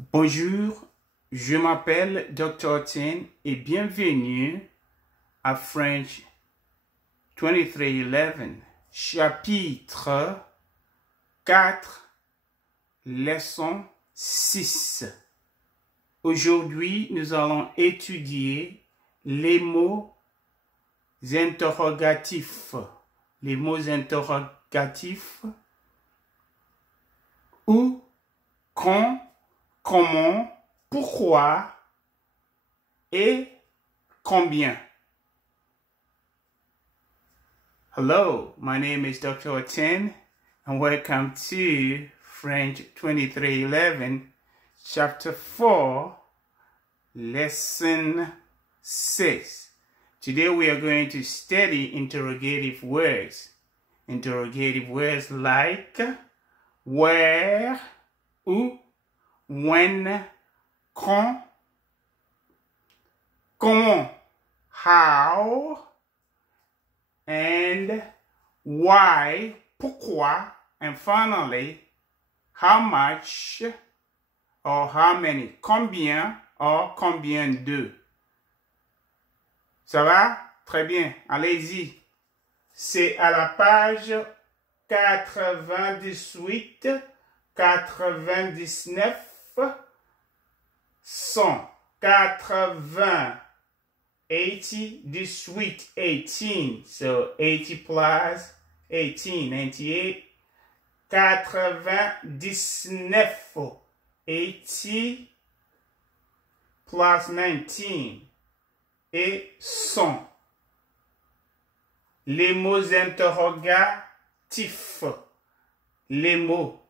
Bonjour, je m'appelle Dr. Tin et bienvenue à French 2311, chapitre 4, leçon 6. Aujourd'hui, nous allons étudier les mots interrogatifs. Les mots interrogatifs où, quand, comment, pourquoi et combien. Hello, my name is Dr. Tin and welcome to French 2311, Chapter 4, Lesson 6. Today we are going to study interrogative words. Interrogative words like where, où, when, quand, comment, how, and why, pourquoi, and finally, how much or how many, combien or combien de. Ça va? Très bien, allez-y. C'est à la page 98, 99, 100, 80, 80, 18, 18. So 80 plus 18, 98. 99, 80 plus 19. Et 100. Les mots interrogatifs. Les mots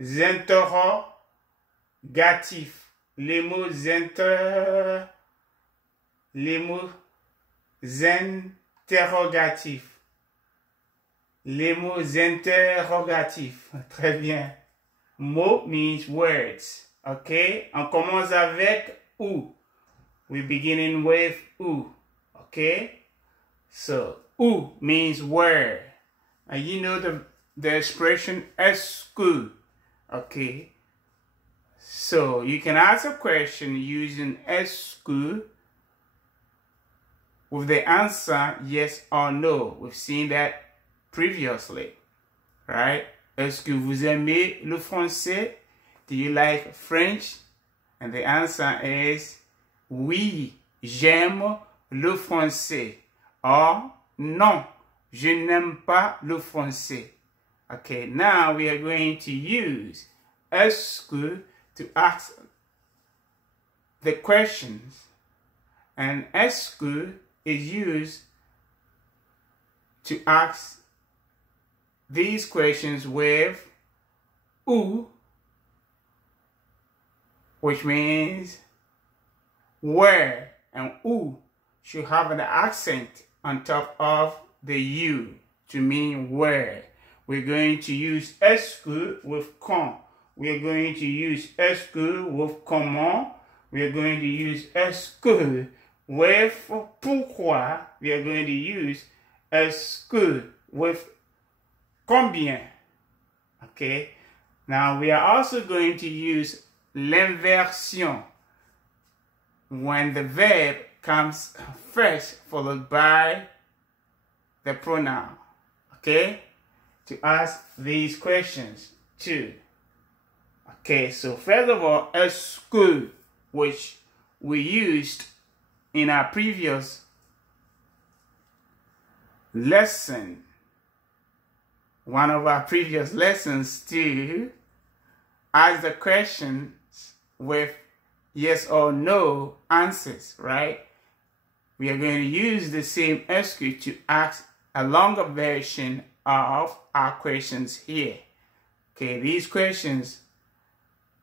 interrogatifs. Les mots interrogatifs. Les mots interrogatifs. Très bien. Mot means words. Okay? On commence avec où. We're beginning with où. Okay? So, où means where. And you know the expression est-ce que. Okay? So, you can ask a question using est-ce que with the answer yes or no. We've seen that previously. Right? Est-ce que vous aimez le français? Do you like French? And the answer is oui, j'aime le français. Or, non, je n'aime pas le français. Okay, now we are going to use est-ce que to ask the questions. And est-ce que is used to ask these questions with où, which means where, and où should have an accent on top of the U to mean where. We're going to use est-ce que with quand. We're going to use est-ce que with comment. We're going to use est-ce que with pourquoi. We are going to use est-ce que with combien. Okay. Now we are also going to use l'inversion when the verb comes first followed by the pronoun. Okay? To ask these questions too. Okay, so first of all, est-ce que, which we used in our previous lesson, one of our previous lessons to ask the questions with yes or no answers, right? We are going to use the same est-ce que to ask a longer version of our questions here. Okay, these questions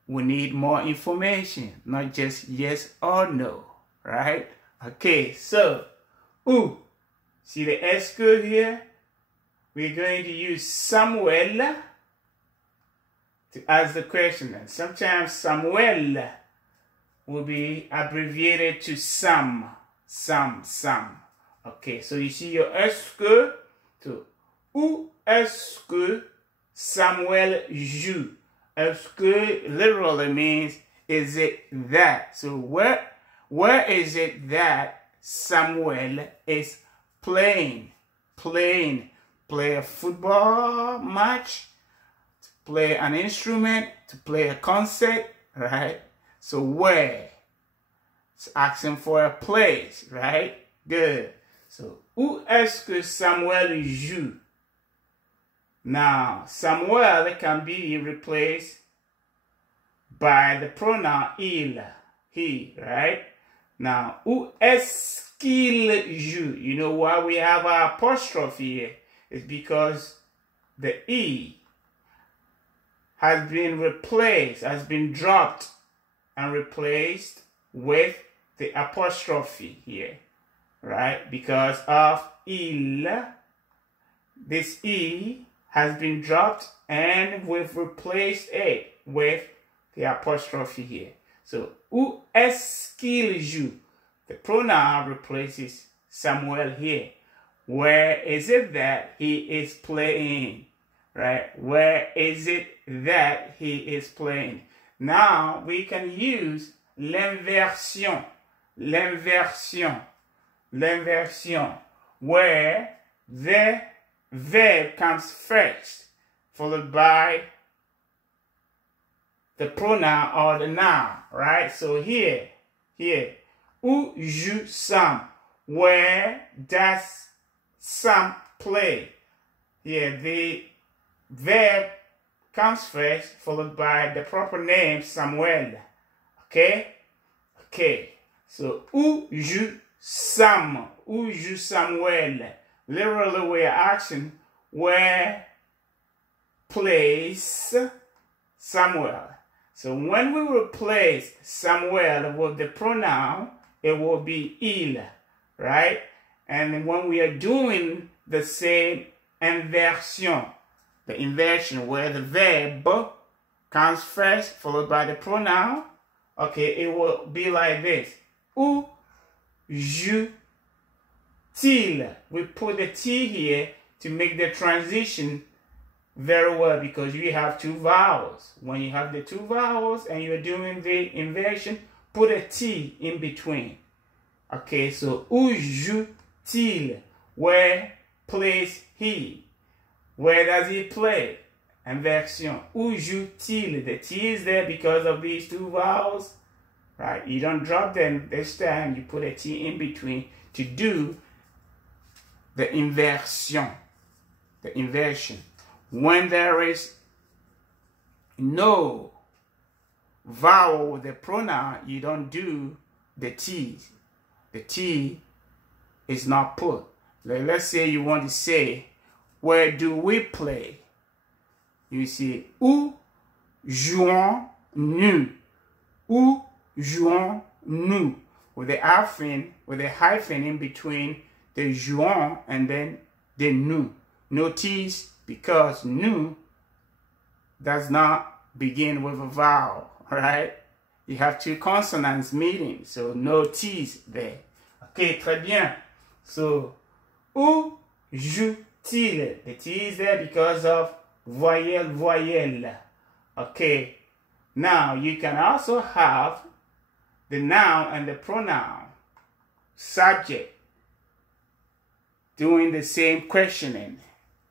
will need more information, not just yes or no, right? Okay, so, où, see the est-ce que here? We're going to use Samuel to ask the question. And sometimes Samuel will be abbreviated to Sam. Okay, so you see your est-ce que to où est-ce que Samuel joue? est-ce que literally means, is it that? So where is it that Samuel is playing? Play a football match, to play an instrument, to play a concert, right? So where? It's asking for a place, right? Good. So, où est-ce que Samuel joue? Now, Samuel can be replaced by the pronoun il, he, right? Now, où est-ce qu'il joue? You know why we have an apostrophe here? It's because the E has been replaced, has been dropped and replaced with the apostrophe here, right? Because of il, this E has been dropped and we've replaced it with the apostrophe here. So, où est-ce qu'il joue? The pronoun replaces Samuel here. Where is it that he is playing? Right? Where is it that he is playing? Now, we can use l'inversion. L'inversion. L'inversion. Where the verb comes first, followed by the pronoun or the noun, right? So here, où joue Sam? Where does Sam play? Here, the verb comes first, followed by the proper name, Samuel. Okay? Okay. So, où joue Sam? Où joue Samuel? Literally, we're asking, where plays Samuel? So when we replace Samuel with the pronoun, it will be il, right? And when we are doing the same inversion, the inversion where the verb comes first, followed by the pronoun, okay, it will be like this. Où joue-t-il? We put the T here to make the transition very well because you have two vowels. When you have the two vowels and you're doing the inversion, put a T in between. Okay, so où joue-t-il? Where plays he? Where does he play? Inversion. Où joue-t-il? The T is there because of these two vowels. Right? You don't drop them this time. You put a T in between to do the inversion. The inversion. When there is no vowel with the pronoun, you don't do the T. The T is not put. Let's say you want to say, where do we play? You see, où jouons-nous? Où jouons-nous? With the hyphen in between the jouons and then the nous. No T's because nous does not begin with a vowel, right? You have two consonants meeting, so no T's there. Okay, très bien. So, où joue-t-il? The T is there because of voyelle. Okay, now you can also have the noun and the pronoun subject doing the same questioning.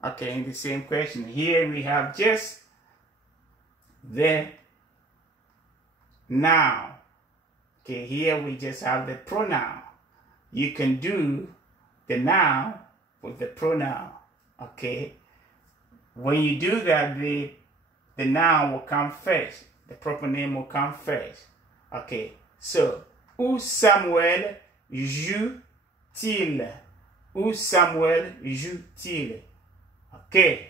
Okay, in the same question. Here we have just the noun. Okay, here we just have the pronoun. You can do the noun with the pronoun. Okay, when you do that, the noun will come first. The proper name will come first. Okay, so, où Samuel joue-t-il? Où Samuel joue-t-il? Okay,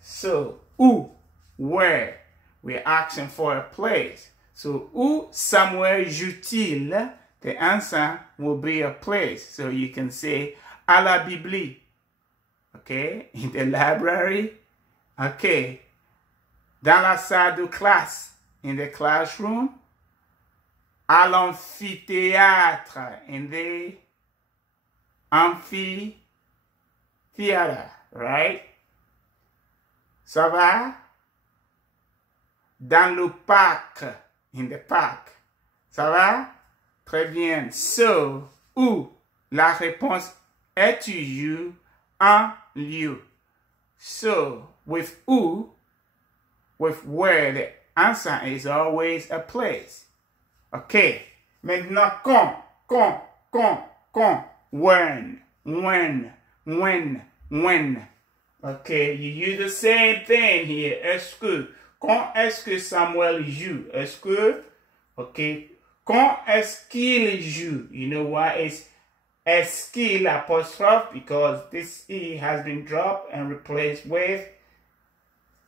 so où, where, we're asking for a place. So où Samuel joue-t-il? The answer will be a place. So you can say à la Bibli. Okay, in the library. Okay, dans la salle de classe, in the classroom. À l'amphithéâtre, in the amphitheater, right? Ça va? dans le parc, in the park. Ça va? Très bien. So, où? La réponse est toujours un lieu. So, with où, with where, the answer is always a place. Okay. Maintenant, quand, when. Okay, you use the same thing here. Est-ce que? Quand est-ce que Samuel joue? Est-ce que? Okay. Quand est-ce qu'il joue? You know why it's est-ce qu'il apostrophe? Because this E has been dropped and replaced with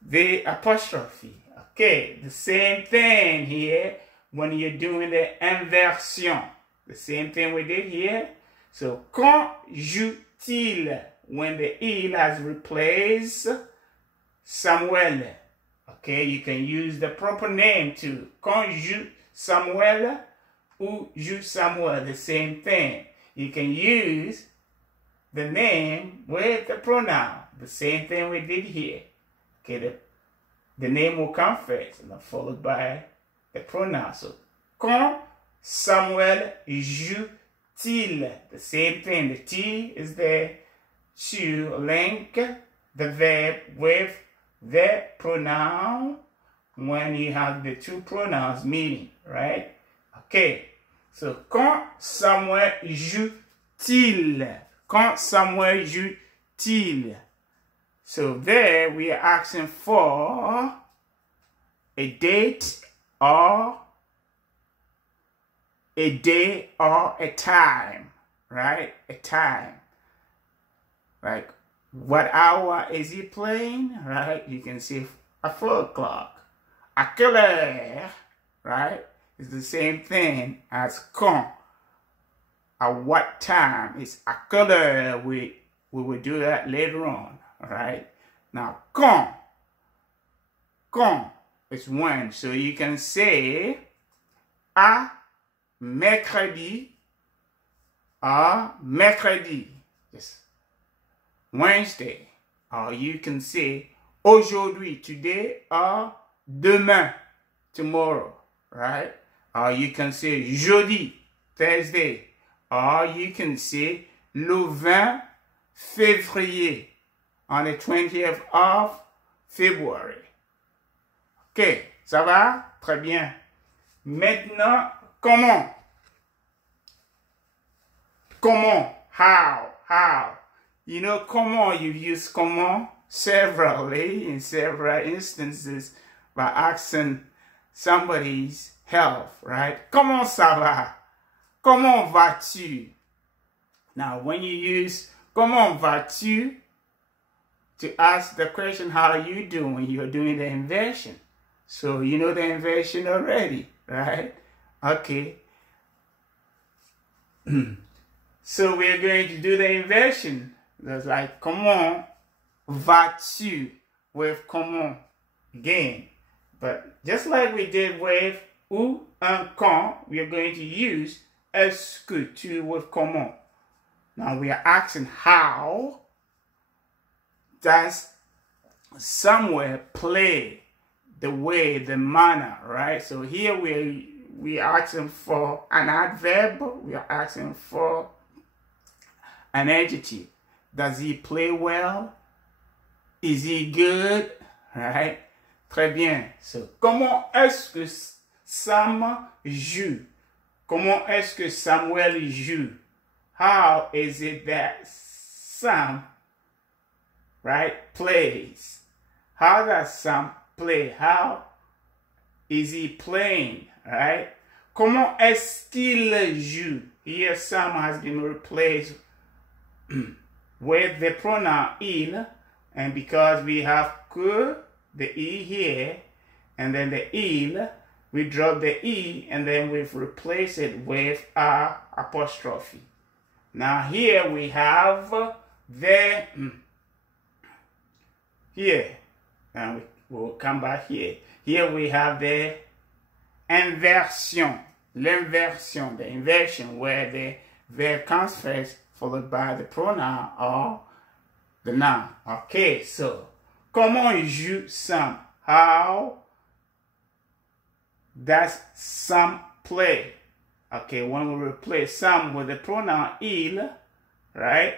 the apostrophe. Okay, the same thing here when you're doing the inversion. The same thing we did here. So, quand joue-t-il? When the il has replaced Samuel. Okay, you can use the proper name too. Quand joue Samuel ou joue Samuel, the same thing. You can use the name with the pronoun. The same thing we did here. Okay, the name will come first and then followed by the pronoun. So, quand Samuel joue-t-il? The same thing. The T is there to link the verb with the pronoun when you have the two pronouns meeting, right? Okay, so quand Samuel joue-t-il? Quand Samuel joue-t-il? So there we are asking for a date or a day or a time, right? A time. Like, what hour is he playing, right? You can see at 4 o'clock. À quelle heure, right? It's the same thing as quand. At what time? It's à quelle heure. We will do that later on, right? Now, quand is when. So you can say à mercredi or mercredi. Yes. Wednesday, or you can say aujourd'hui, today, or demain, tomorrow, right? Or you can say jeudi, Thursday, or you can say le 20 février, on the 20th of February. Ok, ça va? Très bien. Maintenant, comment? Comment? How? You know, comment, you've used comment severally in several instances by asking somebody's health, right? Comment ça va? Comment vas-tu? Now, when you use comment vas-tu to ask the question, how are you doing? You're doing the inversion. So you know the inversion already, right? Okay. So we're going to do the inversion. That's like, comment vas-tu with comment again. But just like we did with où and quand, we are going to use est-ce que tu with comment. Now we are asking, how does Samuel play? The way, the manner, right? So here we are asking for an adverb. We are asking for an adjective. Does he play well? Is he good? Right? Très bien. So, comment est-ce que Sam joue? Comment est-ce que Samuel joue? How is it that Sam, right, plays? How does Sam play? How is he playing? Right? Comment est-ce qu'il joue? Here Sam has been replaced with the pronoun il, and because we have que, the e here, and then the il, we drop the e, and then we've replaced it with a apostrophe. Now here we have the, here, and we'll come back here. Here we have the inversion, l'inversion, the inversion, where the verb comes first, followed by the pronoun or the noun. Okay, so comment joue Sam? How That's some play. Okay, when we replace some with the pronoun il, right,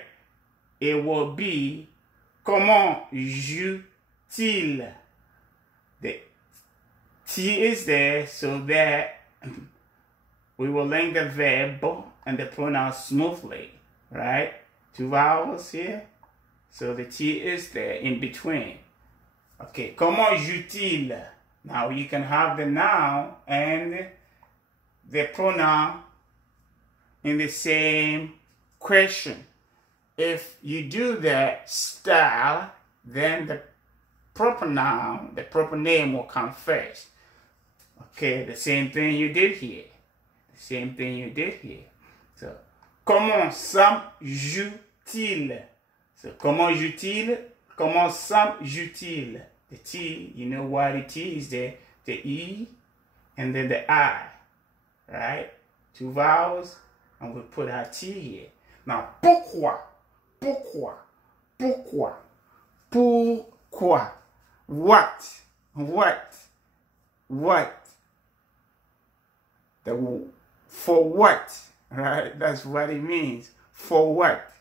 it will be comment joue-t-il? The T is there so that we will link the verb and the pronoun smoothly, right? 2 vowels here. So the T is there in between. Okay, comment joue-t-il? Now you can have the noun and the pronoun in the same question. If you do that style, then the proper noun, the proper name will come first. Okay, the same thing you did here. The same thing you did here. So, comment Sam joue-t-il? So, comment joue-t-il? Comment Sam joue-t-il? The T, you know why the T is there? The E and then the I. Right? 2 vowels, and we put our T here. Now, pourquoi? Pourquoi? Pourquoi? Pourquoi? What? What? What? For what? Right? That's what it means. For what?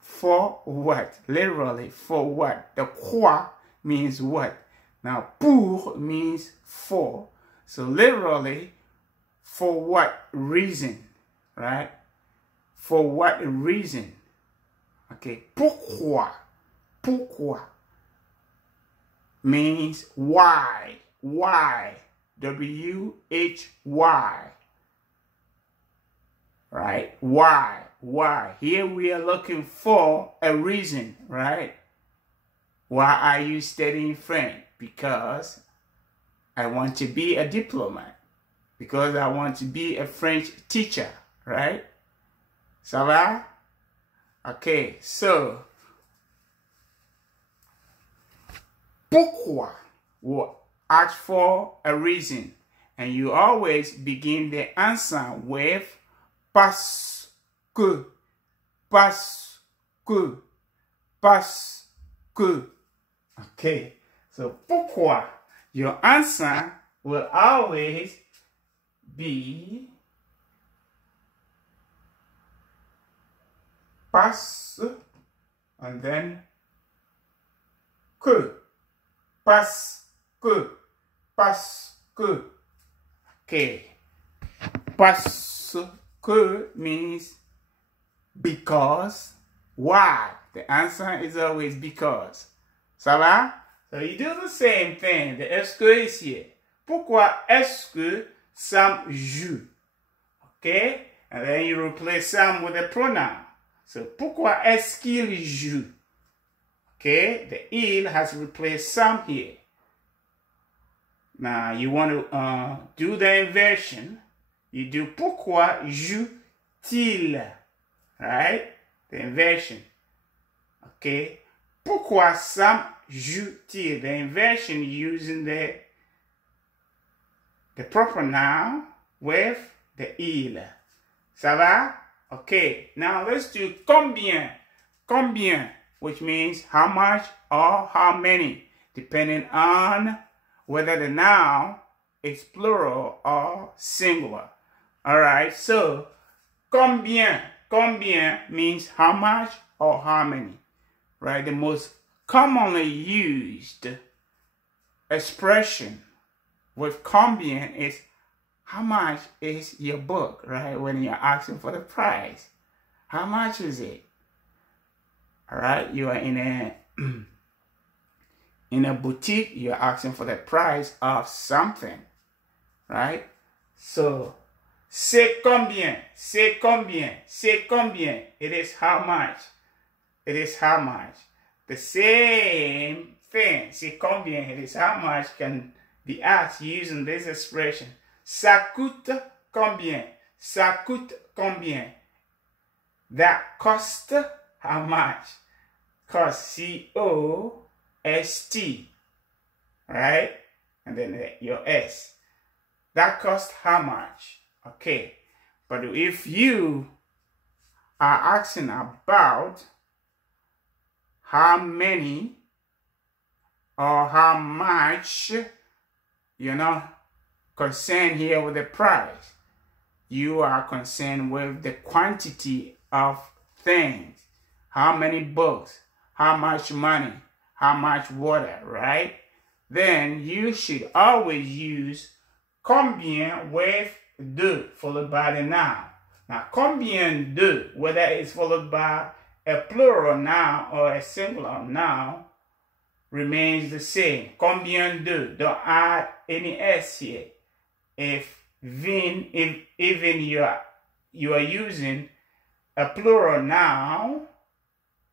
For what? Literally, for what? The quoi means what? Now, pour means for. So literally, for what reason? Right? For what reason? Okay. Pourquoi? Pourquoi means why. Why? W-H-Y. Right? Why? Why? Here we are looking for a reason, right? Why are you studying French? Because I want to be a diplomat. Because I want to be a French teacher, right? Ça va? Okay, so pourquoi will ask for a reason, and you always begin the answer with parce que, parce que, parce que. Okay, so pourquoi, your answer will always be parce, and then que, parce que, parce que. Okay, parce que means because. Why? The answer is always because. Ça va? So you do the same thing. The est-ce que is here. Pourquoi est-ce que Sam joue? Okay? And then you replace Sam with a pronoun. So, pourquoi est-ce qu'il joue? Okay? The il has replaced Sam here. Now, you want to do the inversion. You do pourquoi joue-t-il? Right? The inversion. Okay? Pourquoi Sam joue-t-il? The inversion using the proper noun with the il. Ça va? Okay, now let's do combien. Combien, which means how much or how many, depending on whether the noun is plural or singular. All right, so combien. Combien means how much or how many, right? The most commonly used expression with combien is how much is your book, right? When you're asking for the price, how much is it? All right, you are in a boutique, you're asking for the price of something, right? So, c'est combien? C'est combien? C'est combien? It is how much? It is how much? The same thing, c'est combien? It is how much can be asked using this expression. Ça coûte combien? Ça coûte combien? That cost how much? Cost, C-O-S-T, right? And then your S. That cost how much? Okay. But if you are asking about how many or how much, you know, concerned here with the price. You are concerned with the quantity of things. How many books, how much money, how much water, right? Then you should always use combien with de followed by the noun. Now, combien de, whether it's followed by a plural noun or a singular noun, remains the same. Combien de, don't add any s here. If even you are using a plural noun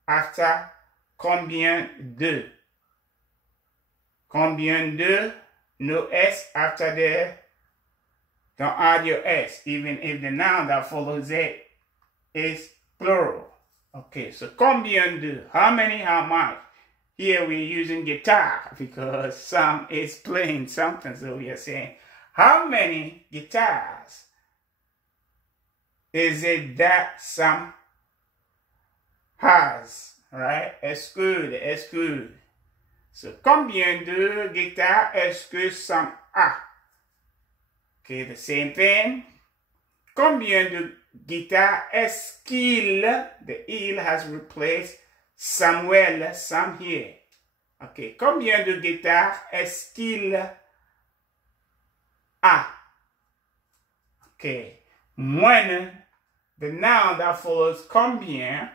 after combien de. Combien de, no s after there. Don't add your s, even if the noun that follows it is plural. Okay, so combien de, how many, how much? Here we're using guitar because Sam is playing something, so we are saying, how many guitars is it that Sam has? Right? Est-ce que. So, combien de guitares est-ce que Sam a? Okay, the same thing. Combien de guitares est-ce qu'il? The il has replaced Samuel, Sam here. Okay, combien de guitares est-ce qu'il a? Okay, when the noun that follows combien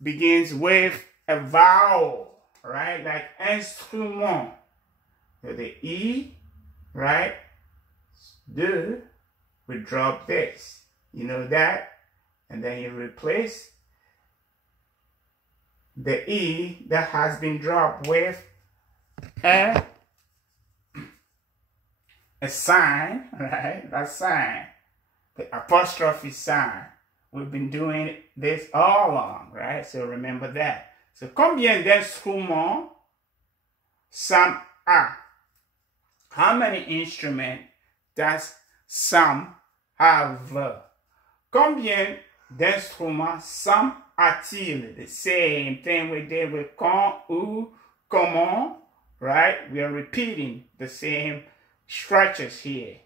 begins with a vowel, right? Like instrument. So the E, right? De, we drop this. You know that? And then you replace the E that has been dropped with a sign, right? That sign. The apostrophe sign. We've been doing this all along, right? So remember that. So, combien d'instruments Sam a? How many instruments does Sam have? Combien d'instruments Sam a-t-il? The same thing we did with quand, où, comment, right? We are repeating the same structures here,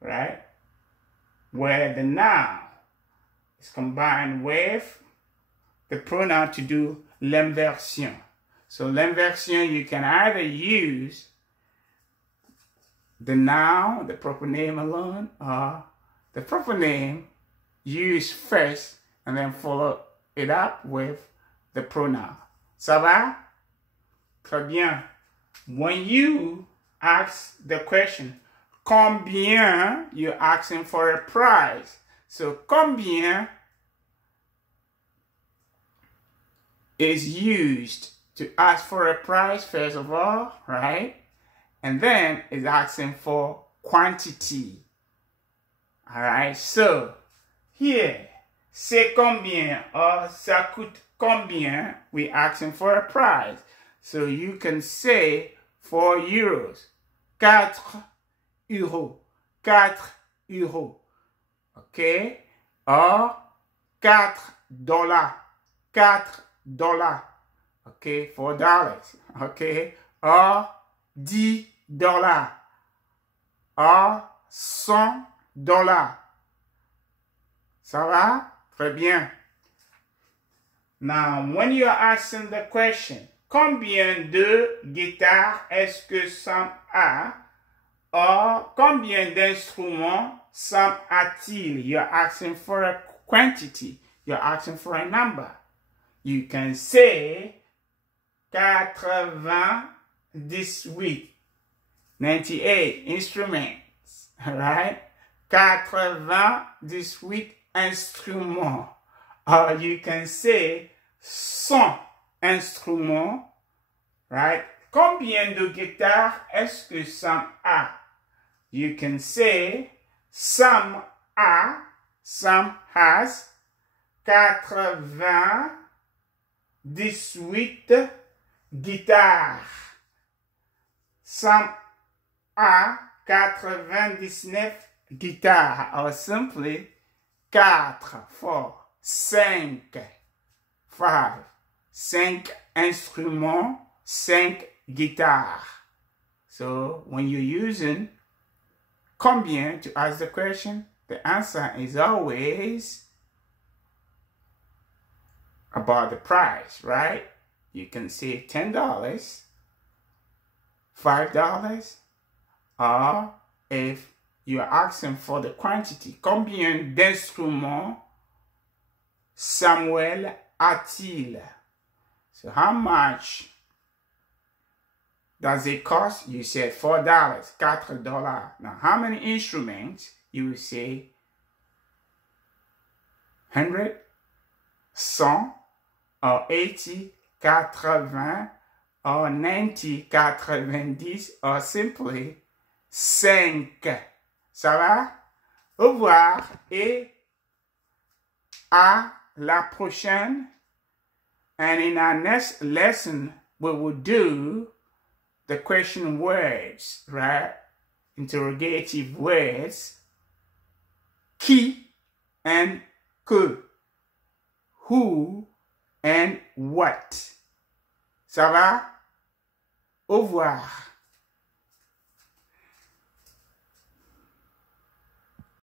right? Where the noun is combined with the pronoun to do l'inversion. So l'inversion, you can either use the noun, the proper name alone, or the proper name used first and then follow it up with the pronoun. Ça va? Très bien. When you ask the question, combien, you're asking for a price. So combien is used to ask for a price first of all, right? And then is asking for quantity. All right, so here, c'est combien or ça coûte combien, we're asking for a price. So you can say 4 euros, 4 euros, 4 euros, okay? Or $4, $4, okay? $4, okay? Or $10, or $100. Ça va? Très bien. Now, when you are asking the question, combien de guitares est-ce que Sam a? Or, combien d'instruments Sam a-t-il? You're asking for a quantity. You're asking for a number. You can say 98, 98 instruments, right? 98 instruments. Or you can say 100 instruments, right? Combien de guitares est-ce que Sam a? You can say Sam has 98 guitares. Sam a 99 guitares, or simply 4, 5, 5 instruments, 5 guitars. So when you're using Combien to ask the question? The answer is always about the price, right? You can say $10, $5, or if you are asking for the quantity, combien d'instruments Samuel a-t-il? So how much does it cost? You said $4, $4. Now how many instruments? You will say 100, 100, or 80, 80, or 90, 90, or simply 5. Ça va? Au revoir et à la prochaine. And in our next lesson, we will do the question words, right? Interrogative words. Qui and que. Who and what. Ça va? Au revoir.